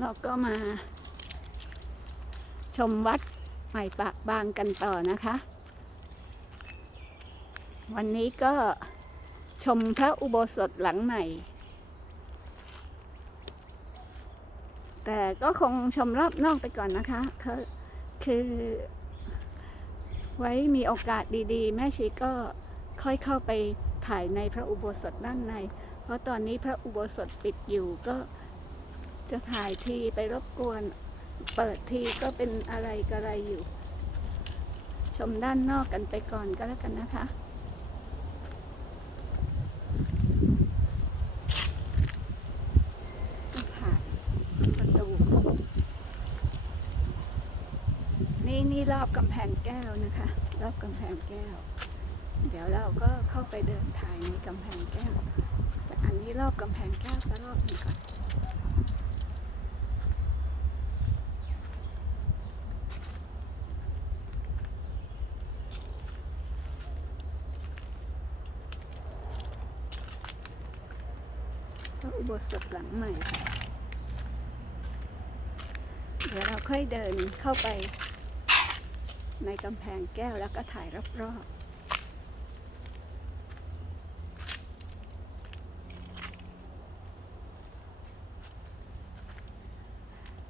เราก็มา ชมวัดใหม่ปากบางกันต่อนะคะ วันนี้ก็ชมพระอุโบสถหลังใหม่ แต่ก็คงชมรอบนอกไปก่อนนะคะ คือ ไว้มีโอกาสดีๆ แม่ชีก็ค่อยเข้าไปถ่ายในพระอุโบสถด้านใน เพราะตอนนี้พระอุโบสถปิดอยู่ก็ จะถ่ายทีไปรบกวน เปิดทีก็เป็นอะไรกระไรอยู่ ชมด้านนอกกันไปก่อนก็แล้วกันนะคะถ่านประตูนี่นี่รอบกำแพงแก้วนะคะ รอบกำแพงแก้ว เดี๋ยวเราก็เข้าไปเดินถ่ายในกำแพงแก้ว แต่อันนี้รอบกำแพงแก้วสักรอบนึงก่อน ระอุโบสถหลังใหม่ค่ะเดี๋ยวเราค่อยเดินเข้าไป ในกำแพงแก้วแล้วก็ถ่ายรอบๆ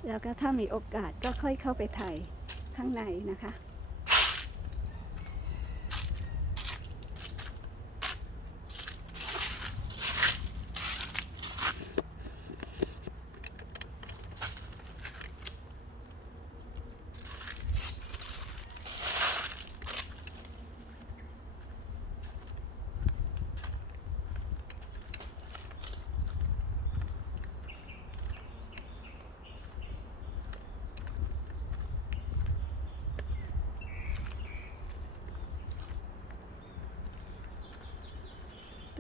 แล้วก็ถ้ามีโอกาสก็ค่อยเข้าไปถ่ายข้างในนะคะ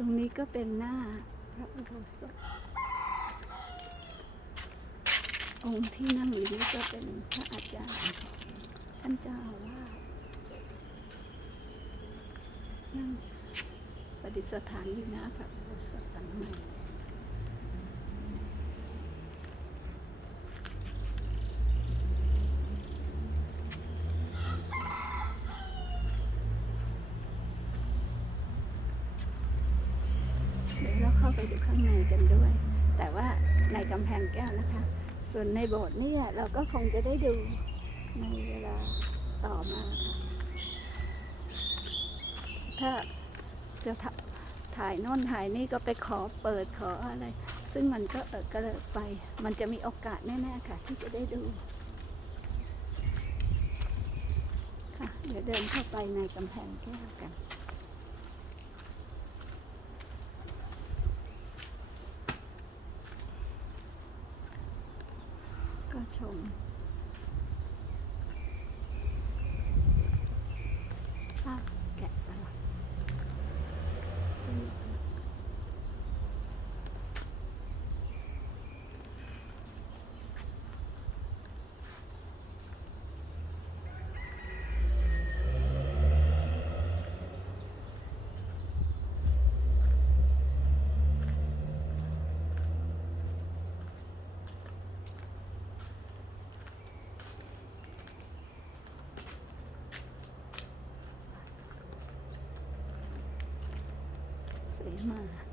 ตรงนี้ก็เป็นหน้าพระอุโบสถองค์ที่นั่งอยู่นี้ก็เป็นพระอาจารย์ท่านเจ้าอาวาสนั่งปฏิสถานอยู่หน้าพระอุโบสถหลังใหม่เดี๋ยวเราเข้าไปดูข้างในกันด้วย แต่ว่าในกำแพงแก้วนะคะ ส่วนในโบสถ์เนี่ยเราก็คงจะได้ดูในเวลาต่อมาถ้าจะถ่าถ่ายโน่นถ่ายนี่ก็ไปขอเปิดขออะไร ซึ่งมันก็เออกระเลิกไป มันจะมีโอกาสแน่ๆค่ะ ที่จะได้ดูค่ะเดี๋ยวเดินเข้าไปในกำแพงแก้วกัน ชมภาพแกะสลัก เ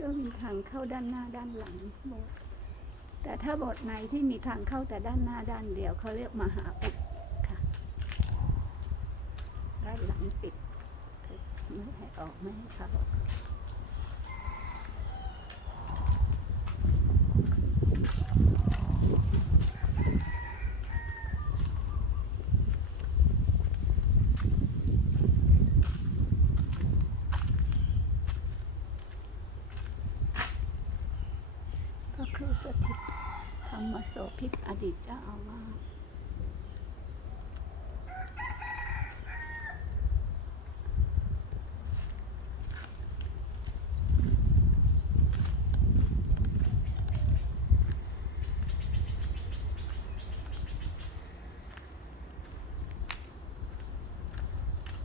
ก็มีทางเข้าด้านหน้าด้านหลังโบสถ์แต่ถ้าโบสถ์ไหนที่มีทางเข้าแต่ด้านหน้าด้านเดียวเขาเรียกมหาอุดค่ะ ด้านหลังปิดไม่ให้ออกไม่ให้เข้า รมโสพิษอดีตเจ้าอาวาส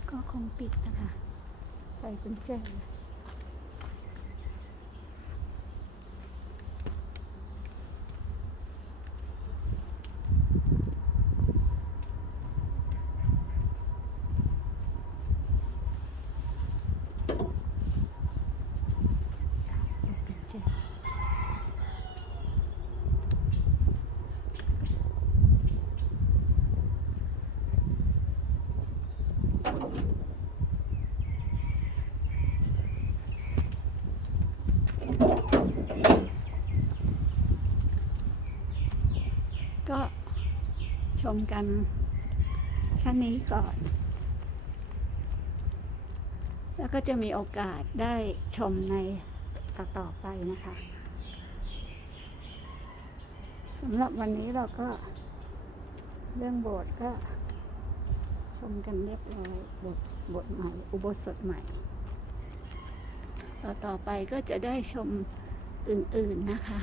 ก็คงปิดนะคะใส่กุญแจ มกันแค่นี้ก่อน แล้วก็จะมีโอกาสได้ชมในต่อๆไปนะคะสำหรับวันนี้เราก็เรื่องโบสถ์ก็ชมกันเรียบร้อยบทบทใหม่ อุโบสถใหม่ ต่อต่อไปก็จะได้ชมอื่นๆนะคะ